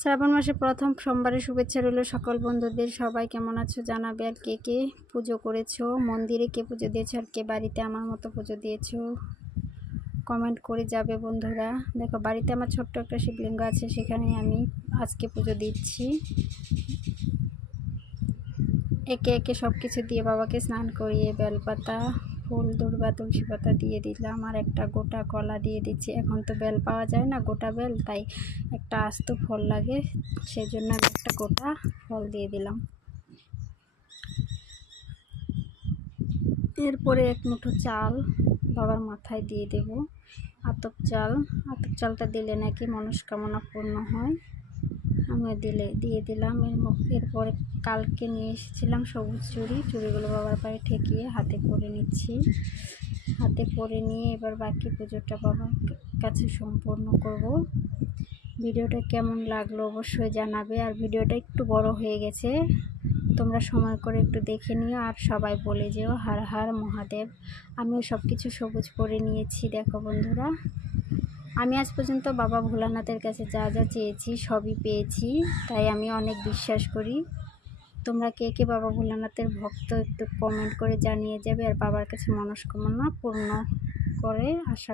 শ্রাবণ মাসে প্রথম সোমবারে শুভেচ্ছা রইল সকল বন্ধুদের। সবাই কেমন আছো জানাবে। আর কে কে পুজো করেছো, মন্দিরে কে পুজো দিয়েছো, আর কে বাড়িতে আমার মতো পুজো দিয়েছো কমেন্ট করে যাবে বন্ধুরা। দেখো, বাড়িতে আমার ছোট্ট একটা শিবলিঙ্গ আছে, সেখানে আমি আজকে পুজো দিচ্ছি। একে একে সব কিছু দিয়ে বাবাকে স্নান করিয়ে বেলপাতা, ফুল, দূর্বা, তুলসী পাতা দিয়ে দিলাম, আর একটা গোটা কলা দিয়ে দিচ্ছি। এখন তো বেল পাওয়া যায় না, গোটা বেল, তাই একটা আস্ত ফল লাগে, সেই জন্য আমি একটা গোটা ফল দিয়ে দিলাম। এরপরে এক মুঠো চাল বাবার মাথায় দিয়ে দেব। আতপ চালটা দিলে নাকি মনস্কামনা পূর্ণ হয়, আমি দিয়ে দিলাম। এরপরে কালকে নিয়ে এসেছিলাম সবুজ চুড়িগুলো বাবার পায়ে ঠেকিয়ে হাতে পরে নিচ্ছি। হাতে পরে নিয়ে এবার বাকি পুজোটা বাবার কাছে সম্পূর্ণ করব। ভিডিওটা কেমন লাগলো অবশ্যই জানাবে। আর ভিডিওটা একটু বড় হয়ে গেছে, তোমরা সময় করে একটু দেখে নিও। আর সবাই বলে যেও হর হর মহাদেব। আমিও সব কিছু সবুজ পরে নিয়েছি। দেখো বন্ধুরা, আমি আজ পর্যন্ত বাবা ভোলানাথের কাছে যা যা চেয়েছি সবই পেয়েছি, তাই আমি অনেক বিশ্বাস করি। তোমরা কে কে বাবা ভোলানাথের ভক্ত একটু কমেন্ট করে জানিয়ে যাবে, আর বাবার কাছে মনস্কামনা পূর্ণ করে আশা